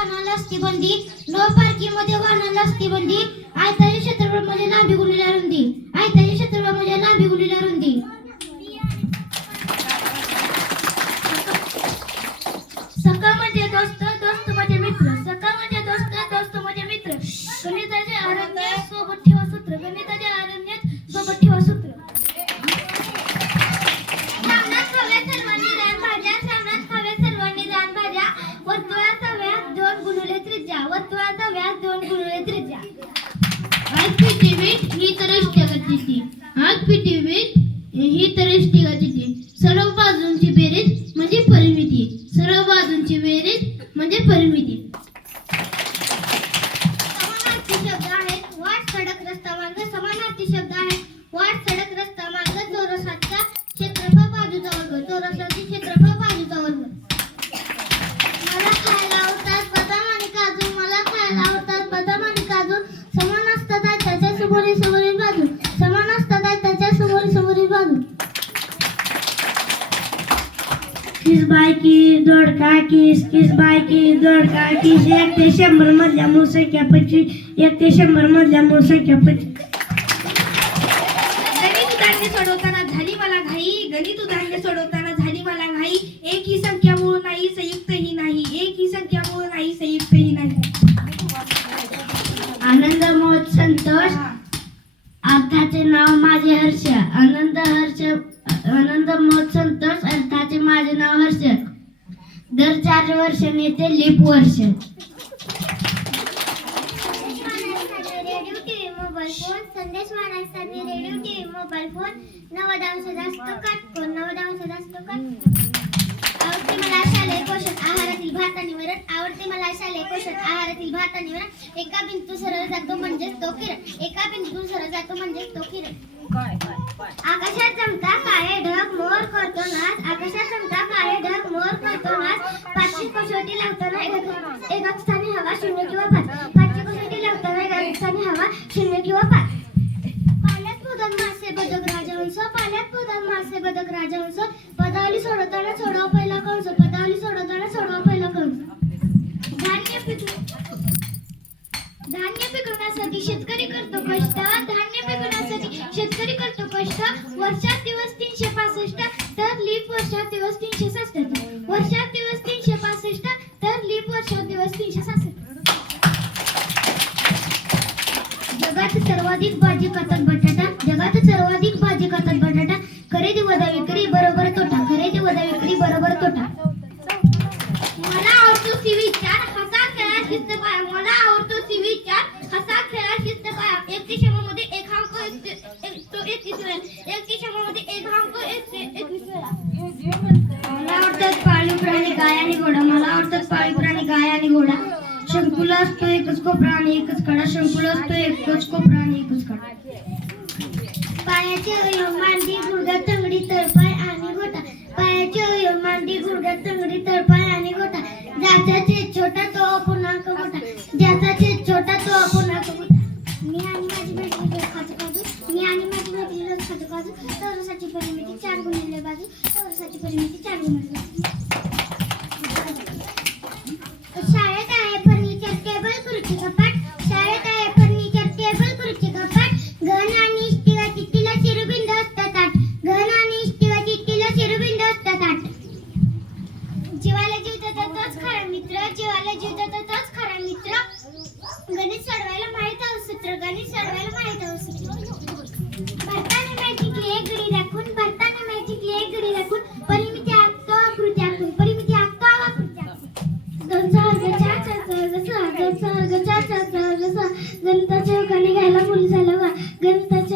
वाहनाला असते बंदी, नो पार्किंग मध्ये वाहनाला असते बंदी, आयताच्या क्षेत्रफळामध्ये लांबी गुणिले रुंदी, आयताच्या क्षेत्रफळामध्ये लांबी गुणिले रुंदी. सखा म्हणजे दोस्त, दोस्त म्हणजे मित्र, सखा म्हणजे दोस्त, दोस्त म्हणजे मित्र. गणिताचे अरण्यात सोबत ठेवा सूत्र, गणिताचे अरण्यात सोबत ठेवा सूत्र. श्रावणात खाव्या सर्वांनी रानभाज्या, श्रावणात खाव्या सर्वांनी रानभाज्या. वर्तुळाचा व्यास 2 गुणिले त्रिज्या, वर्तुळाचा व्यास 2 गुणिले त्रिज्या. आज पृथ्वीत ही तर गतीची, आज पृथ्वीत ही तर गतीची. सर्व बाजूंची बेरीज म्हणजे परिमिती, सर्व बाजूंची बेरीज म्हणजे परिमिती. समानार्थी शब्द आहेत वाट सडक रस्ता मार्ग, समानार्थी शब्द आहेत वाट सडक रस्ता मार्ग. चौरसाचा क्षेत्रफळ बाजूचा वर्ग, चौरसाचे क्षेत्रफळ बाजूचा वर्ग. मला खायला आवडतात बदाम आणि काजू, मला खायला आवडतात बदाम आणि काजू. समान असतात त्याच्या समोरील समोरील बाजू, समान असतात त्याच्या समोरील समोरील बाजू. किस बाय किस दोडका किस, किस बाय किस दोडका किस. 1 ते 100 मधल्या मूळ संख्या 25, 1 ते 100 मधल्या मूळ संख्या 25. गणित उदाहरणे सोडवताना झाली मला घाई, गणित उदाहरणे सोडवताना झाली मला घाई. एक ही संख्या मूळ नाही संयुक्तही नाही, एक ही संख्या मूळ नाही संयुक्तही नाही. आनंद मोद संतोष अर्थाचे नाव माझे हर्ष, आनंद मोद संतोष अर्थाचे माझे नाव हर्ष. दर 4 वर्षांनी येते लीप वर्ष. रेडिओ टीव्ही मोबाईल फोन, संदेश वाहनांसाठी रेडिओ टीव्ही मोबाईल फोन. 90 जास्त काटकोन, 90 जास्त काटकोन. आवडते मला शालेय पोषण आहारातील भात आणि वरण, आवडते मला शालेय पोषण आहारातील भात आणि वरण. एका बिंदू सरळ जातो म्हणजे तो किरण, एका बिंदू सरळ जातो म्हणजे तो किरण. आकाशात चमता काळे ढग मोर करतो नाच, आकाशात चमता काळे ढग मोर करतो नाच. 500 कसोटी लावताना एकक स्थानी हवा 0 किंवा 5, 500 कसोटी लावताना एकक स्थानी हवा 0 किंवा 5. पाण्यात पोहतात मासे बदक राजहंस, पाण्यात पोहतात मासे बदक राजहंस. पदावली सोडवताना सोडवा पहिला कंस, पदावली सोडवताना सोडवा पहिला कंस. धान्य पिकवण्यासाठी शेतकरी करतो कष्ट, धान्य पिकवण्यासाठी शेतकरी करतो कष्ट. वर्षात दिवस 365 तर लीप वर्षात दिवस 366, वर्षात दिवस 365 तर लीप वर्षात दिवस 366. जगात सर्वाधिक भाजी खातात बटाटा, जगात सर्वाधिक भाजी खातात बटाटा. खरेदी वजा विक्री बरोबर तोटा, खरेदी वजा विक्री बरोबर तोटा. मला आवडतो विचार हसा खेळा शिस्त पाया, मला आवडतो विचार हसा खेळा शिस्त पाया. 1 ते 100 मध्ये 1 अंक तो 31 वेळा, 1 ते 100 मध्ये 1 अंक 21 वेळा. मला आवडतात पाळीव प्राणी गाय आणि घोडा, मला आवडतात पाळीव प्राणी गाय आणि घोडा. शंकुला असतो एकच कोपरा आणि एकच कडा, शंकुला असतो एकच कोपरा आणि एकच कडा. पायाचे अवयव मांडी गुडघा तंगडी तळपाय आणि गोटा, पायाचे अवयव मांडी गुडघा तंगडी तळपाय आणि गोटा. ज्याचा छेद छोटा तो अपूर्णांक मोठा, ज्याचा छेद छोटा तो अपूर्णांक मोठा. मी आणि माझी मैत्रीण रोज खातो काजू, मी आणि माझी मैत्रीण रोज खातो काजू. चौरसाची परिमिती 4 गुणिले बाजू, चौरसाची परिमिती 4 गुणिले बाजू. शाळेत आहे फर्निचर टेबल खुर्ची कपाट, शाळेत आहे फर्निचर टेबल खुर्ची कपाट. घन आणि इष्टिका चिठ्ठीला शिरोबिंदू असतात 8, घन आणि इष्टिका चिठ्ठीला शिरोबिंदू असतात 8. जीवाला जीव देतो तोच खरा मित्र, जीवाला जीव देतो तोच खरा मित्र. गणित सोडवायला माहित आहे सूत्र, गणित सोडवायला माहित आहे सूत्र. भारताने माहिती केली एक गडी राखून, भारताने माहिती केली एक गडी राखून. परिमिती आखतो आकृती आखून, परिमिती आखतो आकृती आखून. 2 चा वर्ग 4 चा वर्ग 6, 2 चा वर्ग 4 चा वर्ग 6. गणिताच्या योगाने घ्यायला मुली झालं वा, गणिताच्या